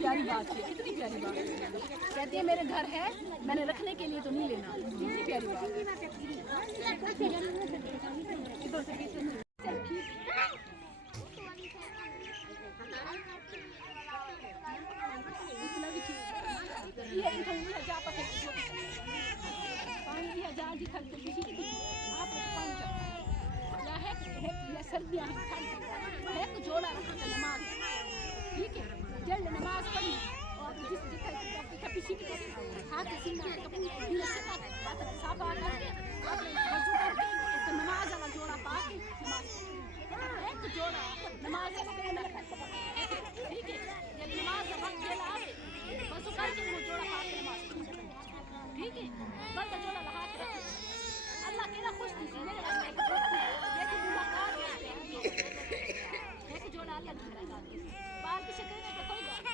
प्यारी बात है, कितनी प्यारी बात है। कहती है मेरे घर है, मैंने रखने के लिए तो नहीं लेना। कितनी प्यारी बात है। सर्दियाँ है तो जोड़ा रखो तो नमाज, ठीक है, जल्द नमाज पढ़ी और जिस किसी की हाथ सीना साफा करके वजू करके तो नमाज वाला जोड़ा पा के नमाज एक जोड़ा नमाज ठीक है, जब नमाज का वक्त चला आवे वजू करके वो जोड़ा पा के नमाज, ठीक है, बंदा जोड़ा लगा के अल्लाह केना खुश थी मेरे देखो मुलाकात एक जोड़ा अल्लाह की मुलाकात बाल की शक्ल में कोई बात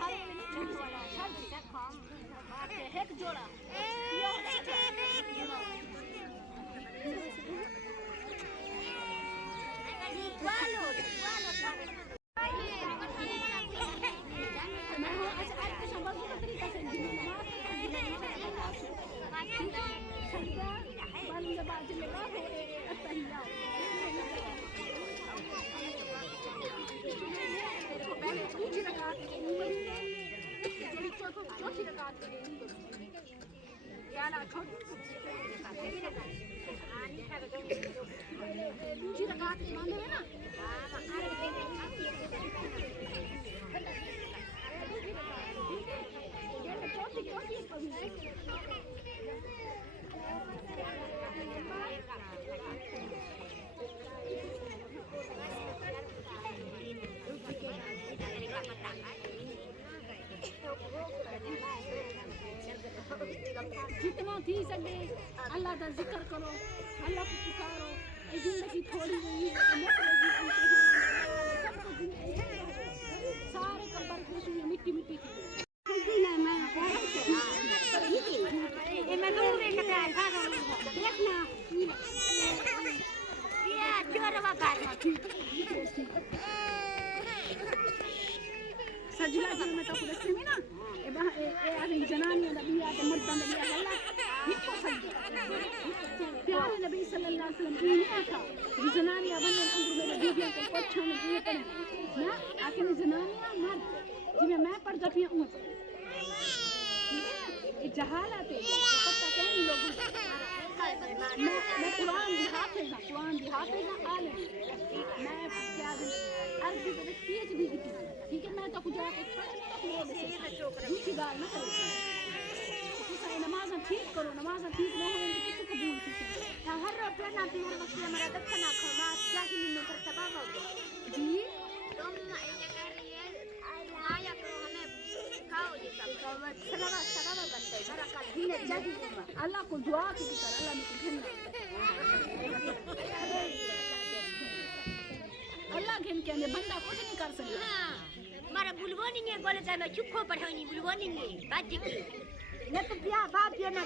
हर एक नहीं छोड़ वाला छाड़ दे हम बात है एक जोड़ा ये वालो मैं वो अच्छा आज के संभव का तरीका से जितना थी सके अल्लाह का जिक्र करो, अल्लाह को पुकारो। ये जिंदगी थोड़ी हुई है, सारे कब्र खुश हुए, मिट्टी मिट्टी थी। सजला जी में तो पुलिस में ना ए आदमी जनानियों दा बिया ते मर्दां दा बिया हल्ला हिको सजदा प्यारे नबी सल्लल्लाहु अलैहि वसल्लम ने कहा कि जनानियां बने अंदर मेरे बीबियों को पोछा में ये पड़े ना आके ने जनानियां मर्द जिਵੇਂ मैं पढ़दा पिया हूं ये जहालत है पता नहीं लोगों मैं कुरान दी हाफिज आलिम मैं क्या अरबी में पीएचडी की ठीक है, मैं तो कुछ जाके दूसरी बात ना करो नमाज ठीक करो, नमाज ठीक ना हो तो किसी कबूल थी हर रोज ना भी हर वक्त हमारा दक्षिण आंखों में क्या कि मिलने पर तबाह हो गया जी तुम ये कह रही है आया तो हमें खाओ ये सब सलावा बनते हैं मेरा का दिन जागी अल्लाह को दुआ की कर अल्लाह ने धन्यवाद अल्लाह के कहने बंदा कुछ नहीं कर सकता मारा बुलवा नहीं है बोले जाए मैं चुप हो पढ़ाई नहीं बुलवा नहीं है बात जी ये तो क्या बात ये ना